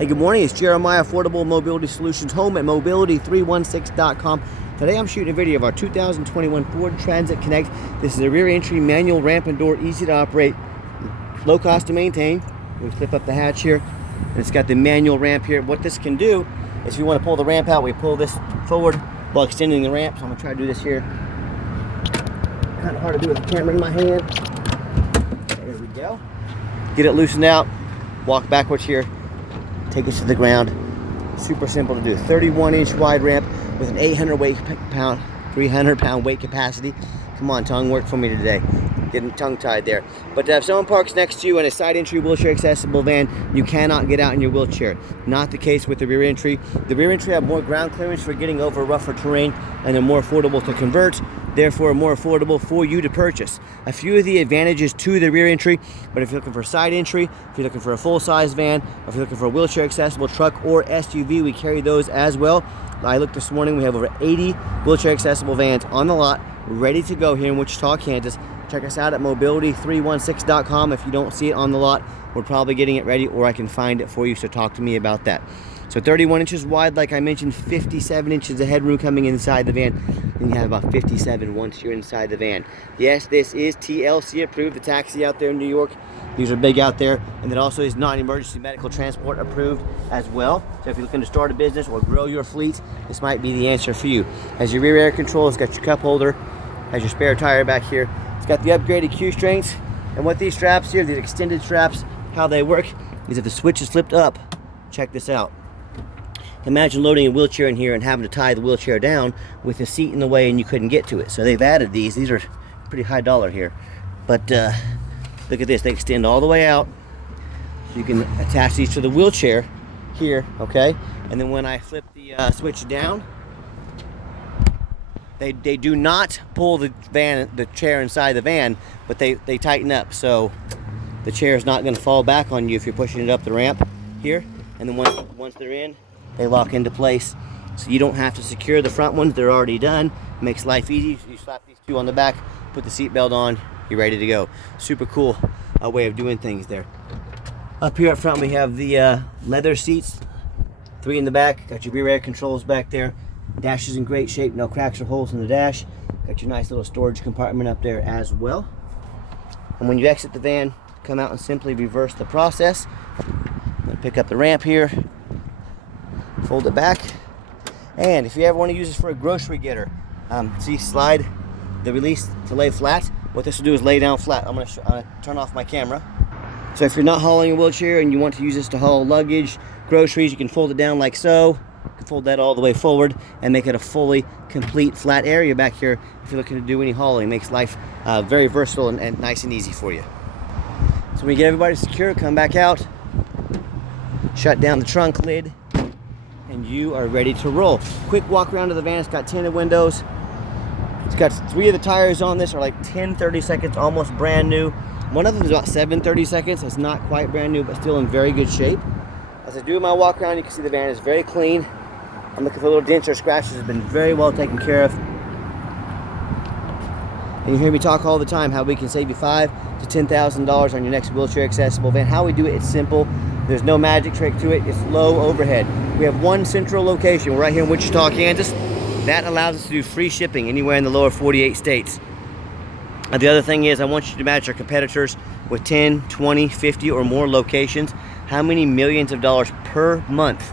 Hey, good morning. It's Jeremiah, Affordable Mobility Solutions, home at mobility316.com. Today I'm shooting a video of our 2021 Ford Transit Connect. This is a rear entry manual ramp and door, easy to operate, low cost to maintain. We flip up the hatch here, and it's got the manual ramp here. What this can do is if you want to pull the ramp out, we pull this forward while extending the ramp. So I'm going to try to do this here. Kind of hard to do with the camera in my hand. There we go. Get it loosened out, walk backwards here, take it to the ground. Super simple to do. 31-inch wide ramp with an 300 pound weight capacity. Come on, tongue, work for me today. Getting tongue tied there. But if someone parks next to you in a side entry wheelchair accessible van, you cannot get out in your wheelchair. Not the case with the rear entry. The rear entry have more ground clearance for getting over rougher terrain, and they're more affordable to convert, therefore more affordable for you to purchase. A few of the advantages to the rear entry, but if you're looking for side entry, if you're looking for a full-size van, or if you're looking for a wheelchair accessible truck or SUV, we carry those as well. I looked this morning, we have over 80 wheelchair accessible vans on the lot, ready to go here in Wichita, Kansas. Check us out at mobility316.com. If you don't see it on the lot, we're probably getting it ready, or I can find it for you, so talk to me about that. So 31 inches wide, like I mentioned, 57 inches of headroom coming inside the van, and you have about 57 once you're inside the van. Yes, this is TLC approved, the taxi out there in New York. These are big out there, and it also is non-emergency medical transport approved as well. So if you're looking to start a business or grow your fleet, this might be the answer for you. Has your rear air control, it's got your cup holder, has your spare tire back here. It's got the upgraded Q strings, and what these straps here, these extended straps, how they work is if the switch is flipped up, check this out. Imagine loading a wheelchair in here and having to tie the wheelchair down with the seat in the way and you couldn't get to it. So they've added these. These are pretty high dollar here. But look at this. They extend all the way out. You can attach these to the wheelchair here, okay? And then when I flip the switch down, they do not pull the chair inside the van, but they tighten up. So the chair is not going to fall back on you if you're pushing it up the ramp here. And then once they're in, they lock into place. So you don't have to secure the front ones. They're already done. Makes life easy. You slap these two on the back, put the seat belt on, you're ready to go. Super cool way of doing things there. Up here up front, we have the leather seats. 3 in the back. Got your rear air controls back there. Dash is in great shape. No cracks or holes in the dash. Got your nice little storage compartment up there as well. And when you exit the van, come out and simply reverse the process. I'm going to pick up the ramp here. Fold it back, and if you ever want to use this for a grocery getter, see, slide the release to lay flat. What this will do is lay down flat. I'm going to turn off my camera. So if you're not hauling a wheelchair and you want to use this to haul luggage, groceries, you can fold it down like so. You can fold that all the way forward and make it a fully complete flat area back here if you're looking to do any hauling. It makes life very versatile and nice and easy for you. So when you get everybody secure, come back out, shut down the trunk lid, and you are ready to roll. Quick walk around to the van. It's got tinted windows. It's got 3 of the tires on this are like 10-30 seconds, almost brand new. One of them is about 7-30 seconds. It's not quite brand new, but still in very good shape. As I do my walk around, you can see the van is very clean. I'm looking for little dents or scratches. It's been very well taken care of. And you hear me talk all the time how we can save you $5,000 to $10,000 on your next wheelchair accessible van. How we do it, it's simple. There's no magic trick to it. It's low overhead. We have one central location. We're right here in Wichita, Kansas. That allows us to do free shipping anywhere in the lower 48 states. The other thing is I want you to match our competitors with 10, 20, 50 or more locations. How many millions of dollars per month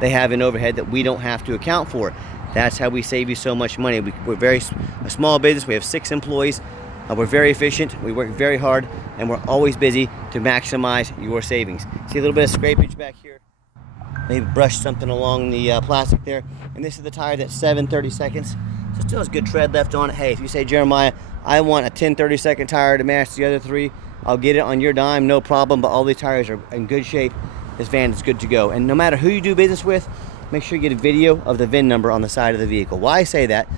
they have in overhead that we don't have to account for. That's how we save you so much money. We're a small business. We have 6 employees. We're very efficient. We work very hard, and we're always busy to maximize your savings. See a little bit of scrapage back here. Maybe brush something along the plastic there. And this is the tire that's 7-30 seconds. So still has good tread left on it. Hey, if you say, Jeremiah, I want a 10-30 second tire to match the other 3, I'll get it on your dime, no problem. But all these tires are in good shape. This van is good to go. And no matter who you do business with, make sure you get a video of the VIN number on the side of the vehicle. Why I say that?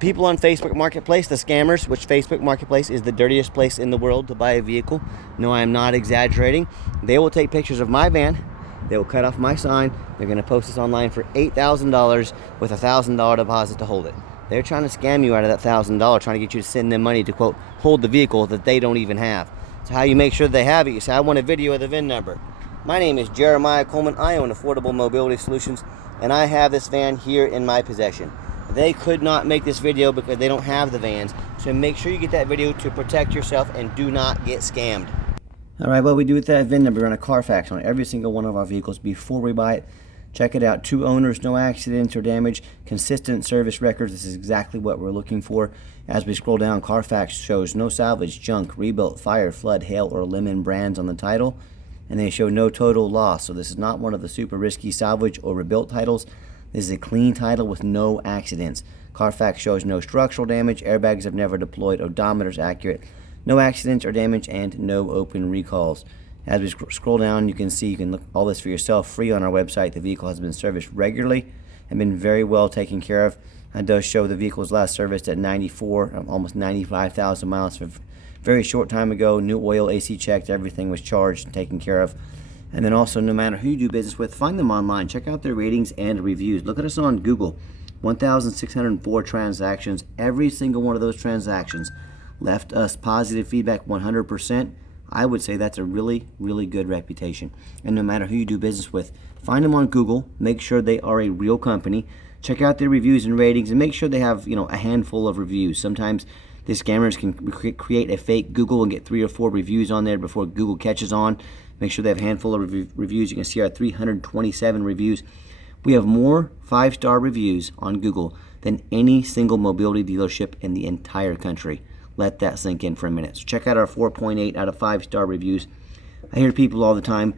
People on Facebook Marketplace, the scammers, which Facebook Marketplace is the dirtiest place in the world to buy a vehicle. No, I am not exaggerating. They will take pictures of my van. They will cut off my sign. They're going to post this online for $8,000 with a $1,000 deposit to hold it. They're trying to scam you out of that $1,000, trying to get you to send them money to, quote, hold the vehicle that they don't even have. So how you make sure they have it, you say, I want a video of the VIN number. My name is Jeremiah Coleman. I own Affordable Mobility Solutions, and I have this van here in my possession. They could not make this video because they don't have the vans, so make sure you get that video to protect yourself and do not get scammed. All right, what we do with that VIN number, run a Carfax on every single one of our vehicles before we buy it. Check it out. 2 owners, no accidents or damage, consistent service records. This is exactly what we're looking for. As we scroll down, Carfax shows no salvage, junk, rebuilt, fire, flood, hail, or lemon brands on the title. And they show no total loss. So this is not one of the super risky salvage or rebuilt titles. This is a clean title with no accidents. Carfax shows no structural damage, airbags have never deployed, odometer's accurate, no accidents or damage, and no open recalls. As we scroll down, you can see, you can look all this for yourself free on our website. The vehicle has been serviced regularly and been very well taken care of. It does show the vehicle was last serviced at 94, almost 95,000 miles for very short time ago. New oil, AC checked, everything was charged and taken care of. And then also, no matter who you do business with, find them online. Check out their ratings and reviews. Look at us on Google. 1,604 transactions. Every single one of those transactions left us positive feedback 100%. I would say that's a really, really good reputation. And no matter who you do business with, find them on Google. Make sure they are a real company. Check out their reviews and ratings, and make sure they have, a handful of reviews. Sometimes the scammers can create a fake Google and get 3 or 4 reviews on there before Google catches on. Make sure they have a handful of reviews. You can see our 327 reviews. We have more 5-star reviews on Google than any single mobility dealership in the entire country. Let that sink in for a minute. So check out our 4.8 out of 5-star reviews. I hear people all the time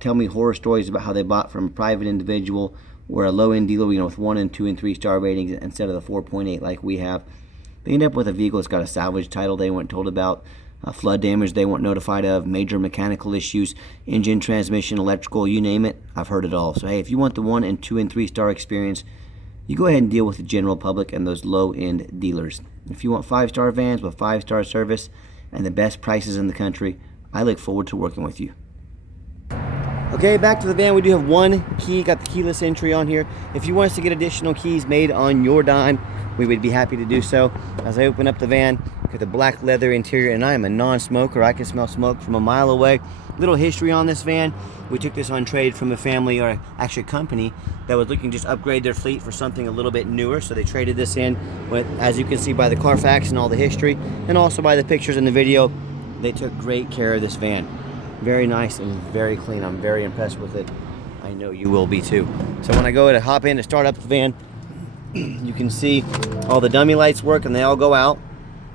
tell me horror stories about how they bought from a private individual or a low-end dealer, with 1 and 2 and 3-star ratings instead of the 4.8 like we have. They end up with a vehicle that's got a salvage title they weren't told about, flood damage they weren't notified of, major mechanical issues, engine, transmission, electrical, you name it. I've heard it all. So hey, if you want the 1 and 2 and 3-star experience, you go ahead and deal with the general public and those low-end dealers. If you want 5-star vans with 5-star service and the best prices in the country, I look forward to working with you. Okay, back to the van. We do have 1 key, got the keyless entry on here. If you want us to get additional keys made on your dime, we would be happy to do so. As I open up the van, got the black leather interior, and I am a non-smoker. I can smell smoke from a mile away. Little history on this van. We took this on trade from a family, or actually a company, that was looking to just upgrade their fleet for something a little bit newer. So they traded this in with, as you can see by the Carfax and all the history, and also by the pictures in the video, they took great care of this van. Very nice and very clean. I'm very impressed with it. I know you will be too. So when I go to hop in to start up the van, you can see all the dummy lights work and they all go out.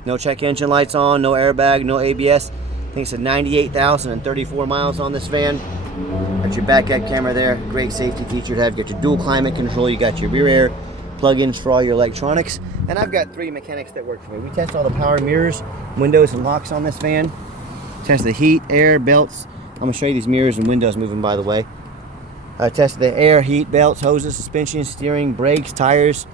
No check engine lights on, no airbag, no ABS. I think it's 98,034 miles on this van. Got your back end camera there. Great safety feature to have. You got your dual climate control. You got your rear air plug-ins for all your electronics. And I've got 3 mechanics that work for me. We test all the power mirrors, windows, and locks on this van. Test the heat, air, belts. I'm going to show you these mirrors and windows moving, by the way. Test the air, heat, belts, hoses, suspension, steering, brakes, tires.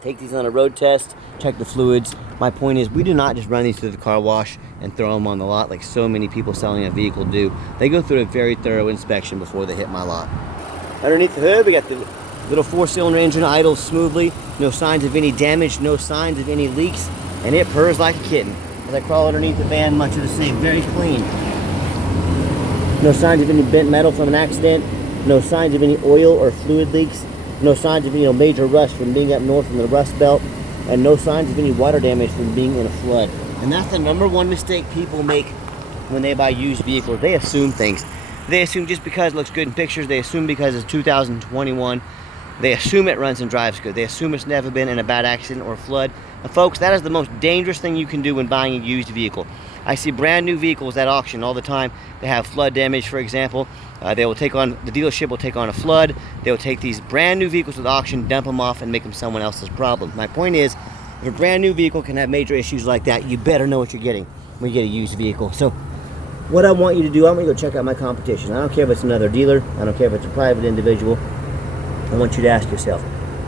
Take these on a road test. Check the fluids. My point is, we do not just run these through the car wash and throw them on the lot like so many people selling a vehicle do. They go through a very thorough inspection before they hit my lot. Underneath the hood, we got the little 4-cylinder engine, idles smoothly. No signs of any damage, no signs of any leaks, and it purrs like a kitten. As I crawl underneath the van, much of the same, very clean. No signs of any bent metal from an accident. No signs of any oil or fluid leaks. No signs of any major rust from being up north in the rust belt. And no signs of any water damage from being in a flood. And that's the #1 mistake people make when they buy used vehicles. They assume things. They assume just because it looks good in pictures. They assume because it's 2021. They assume it runs and drives good. They assume it's never been in a bad accident or flood. And folks, that is the most dangerous thing you can do when buying a used vehicle. I see brand new vehicles at auction all the time. They have flood damage, for example. The dealership will take on a flood. They'll take these brand new vehicles to the auction, dump them off, and make them someone else's problem. My point is, if a brand new vehicle can have major issues like that, you better know what you're getting when you get a used vehicle. So what I want you to do, I want you to go check out my competition. I don't care if it's another dealer. I don't care if it's a private individual. I want you to ask yourself,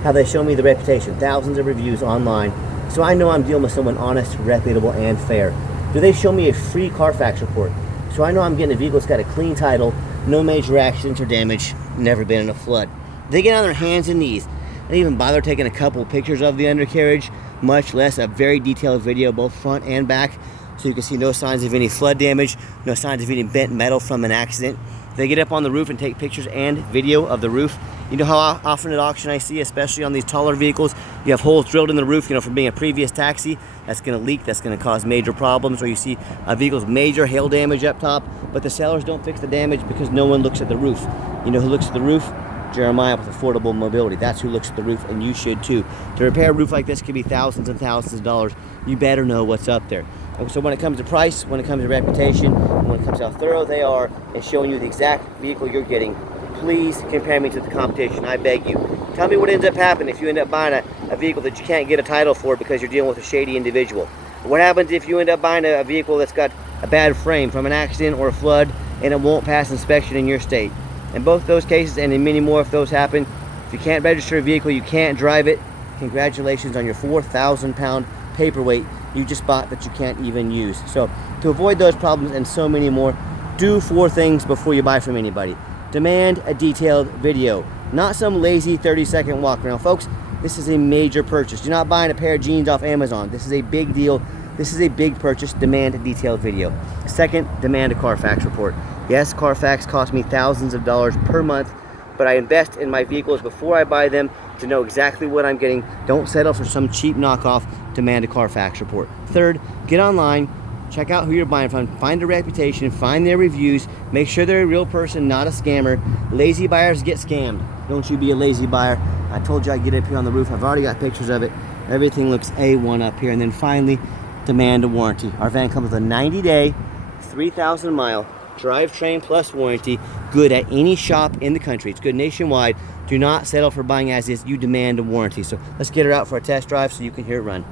have they shown me the reputation? Thousands of reviews online. So I know I'm dealing with someone honest, reputable, and fair. Do they show me a free Carfax report? So I know I'm getting a vehicle that's got a clean title, no major accidents or damage, never been in a flood. They get on their hands and knees and even bother taking a couple pictures of the undercarriage, much less a very detailed video, both front and back, so you can see no signs of any flood damage, no signs of any bent metal from an accident. They get up on the roof and take pictures and video of the roof. You know how often at auction I see, especially on these taller vehicles, you have holes drilled in the roof, you know, from being a previous taxi. That's going to leak, that's going to cause major problems. Or you see a vehicle's major hail damage up top, but the sellers don't fix the damage because no one looks at the roof. You know who looks at the roof? Jeremiah with Affordable Mobility. That's who looks at the roof, and you should too. To repair a roof like this could be thousands and thousands of dollars. You better know what's up there. And so when it comes to price, when it comes to reputation, when it comes to how thorough they are and showing you the exact vehicle you're getting, please compare me to the competition. I beg you. Tell me what ends up happening if you end up buying a vehicle that you can't get a title for because you're dealing with a shady individual. What happens if you end up buying a vehicle that's got a bad frame from an accident or a flood and it won't pass inspection in your state? In both those cases, and in many more if those happen, if you can't register a vehicle, you can't drive it, congratulations on your 4,000 pound paperweight you just bought that you can't even use. So to avoid those problems and so many more, do 4 things before you buy from anybody. Demand a detailed video, not some lazy 30-second walk around. Folks, this is a major purchase. You're not buying a pair of jeans off Amazon. This is a big deal. This is a big purchase. Demand a detailed video. Second, demand a Carfax report. Yes, Carfax costs me thousands of dollars per month, but I invest in my vehicles before I buy them to know exactly what I'm getting. Don't settle for some cheap knockoff. Demand a Carfax report. Third, get online, check out who you're buying from, find their reputation, find their reviews, make sure they're a real person, not a scammer. Lazy buyers get scammed. Don't you be a lazy buyer. I told you I'd get up here on the roof. I've already got pictures of it. Everything looks A1 up here. And then finally, demand a warranty. Our van comes with a 90-day, 3,000-mile drivetrain plus warranty, good at any shop in the country. It's good nationwide. Do not settle for buying as is. You demand a warranty. So let's get her out for a test drive so you can hear it run.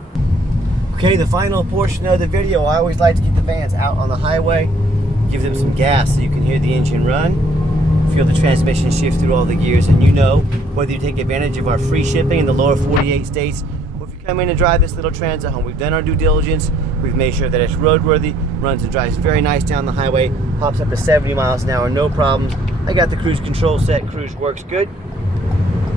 Okay, the final portion of the video. I always like to get the vans out on the highway, give them some gas so you can hear the engine run, feel the transmission shift through all the gears, and you know, whether you take advantage of our free shipping in the lower 48 states, or if you come in and drive this little transit home, we've done our due diligence, we've made sure that it's roadworthy, runs and drives very nice down the highway, pops up to 70 miles an hour, no problems. I got the cruise control set, cruise works good.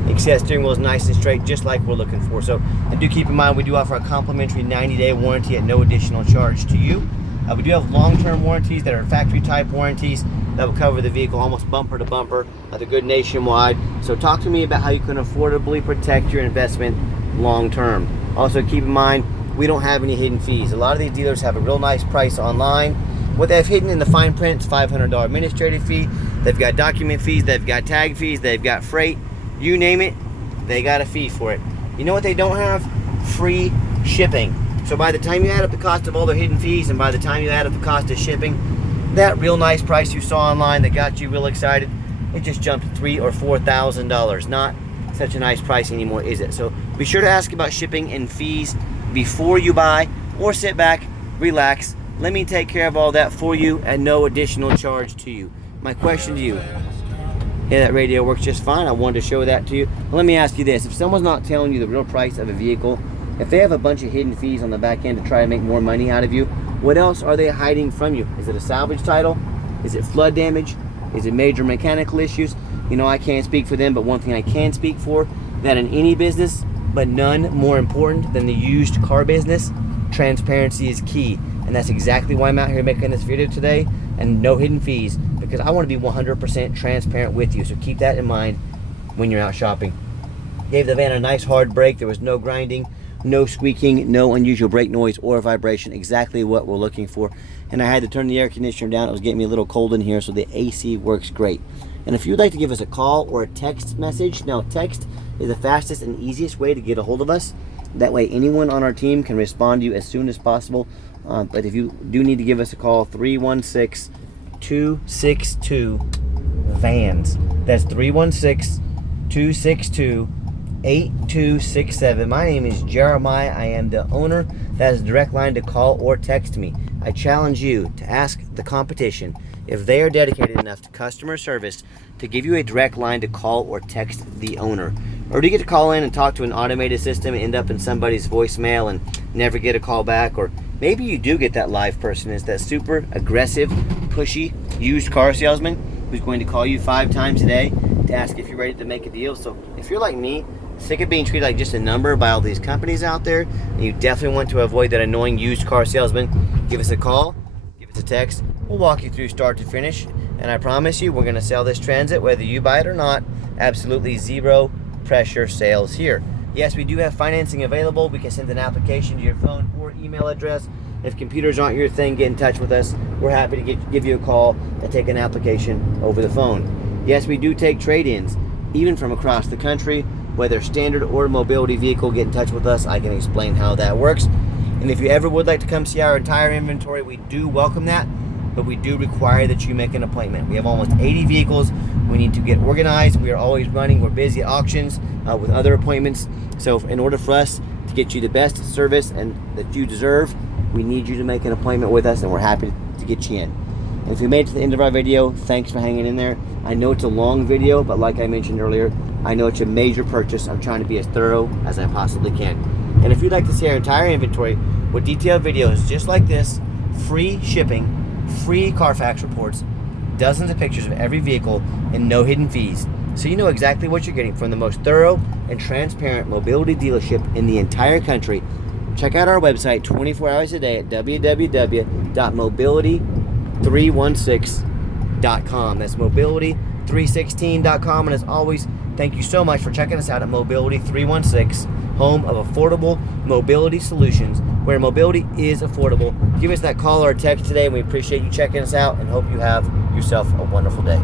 Except steering wheel is nice and straight, just like we're looking for. So, and do keep in mind, we do offer a complimentary 90-day warranty at no additional charge to you. We do have long-term warranties that are factory-type warranties that will cover the vehicle almost bumper to bumper. They're good nationwide. So talk to me about how you can affordably protect your investment long-term. Also, keep in mind, we don't have any hidden fees. A lot of these dealers have a real nice price online. What they have hidden in the fine print is $500 administrative fee. They've got document fees, they've got tag fees, they've got freight. You name it, they got a fee for it. You know what they don't have? Free shipping. So by the time you add up the cost of all their hidden fees and by the time you add up the cost of shipping, that real nice price you saw online that got you real excited, it just jumped to $3,000 or $4,000. Not such a nice price anymore, is it? So be sure to ask about shipping and fees before you buy, or sit back, relax. Let me take care of all that for you at no additional charge to you. My question to you, yeah, that radio works just fine. I wanted to show that to you. But let me ask you this. If someone's not telling you the real price of a vehicle, if they have a bunch of hidden fees on the back end to try to make more money out of you, what else are they hiding from you? Is it a salvage title? Is it flood damage? Is it major mechanical issues? You know, I can't speak for them, but one thing I can speak for, that in any business, but none more important than the used car business, transparency is key. And that's exactly why I'm out here making this video today, and no hidden fees, because I want to be 100% transparent with you. So keep that in mind when you're out shopping. Gave the van a nice hard brake. There was no grinding, no squeaking, no unusual brake noise or vibration. Exactly what we're looking for. And I had to turn the air conditioner down. It was getting me a little cold in here, so the AC works great. And if you'd like to give us a call or a text message, now text is the fastest and easiest way to get a hold of us. That way anyone on our team can respond to you as soon as possible. But if you do need to give us a call, 316-262-VANS. That's 316-262-8267. My name is Jeremiah. I am the owner. That is a direct line to call or text me. I challenge you to ask the competition if they are dedicated enough to customer service to give you a direct line to call or text the owner. Or do you get to call in and talk to an automated system and end up in somebody's voicemail and never get a call back? Or maybe you do get that live person. It's that super aggressive, pushy, used car salesman who's going to call you 5 times a day to ask if you're ready to make a deal. So if you're like me, sick of being treated like just a number by all these companies out there, and you definitely want to avoid that annoying used car salesman, give us a call, give us a text. We'll walk you through start to finish And I promise you, we're going to sell this Transit whether you buy it or not. Absolutely zero pressure sales here. Yes, we do have financing available. We can send an application to your phone or email address. If computers aren't your thing, get in touch with us. We're happy to give you a call and take an application over the phone. Yes, we do take trade-ins, even from across the country, whether standard or mobility vehicle. Get in touch with us. I can explain how that works. And if you ever would like to come see our entire inventory, we do welcome that, but we do require that you make an appointment. We have almost 80 vehicles. We need to get organized. We are always running. We're busy at auctions with other appointments. So in order for us to get you the best service and that you deserve, we need you to make an appointment with us, and we're happy to get you in. And if you made it to the end of our video, thanks for hanging in there. I know it's a long video, but like I mentioned earlier, I know it's a major purchase. I'm trying to be as thorough as I possibly can. And if you'd like to see our entire inventory with detailed videos just like this, free shipping, free Carfax reports, dozens of pictures of every vehicle, and no hidden fees, so you know exactly what you're getting from the most thorough and transparent mobility dealership in the entire country, check out our website 24 hours a day at www.mobility316.com. That's mobility316.com. And as always, thank you so much for checking us out at Mobility 316, home of affordable mobility solutions, where mobility is affordable. Give us that call or text today, and we appreciate you checking us out and hope you have yourself a wonderful day.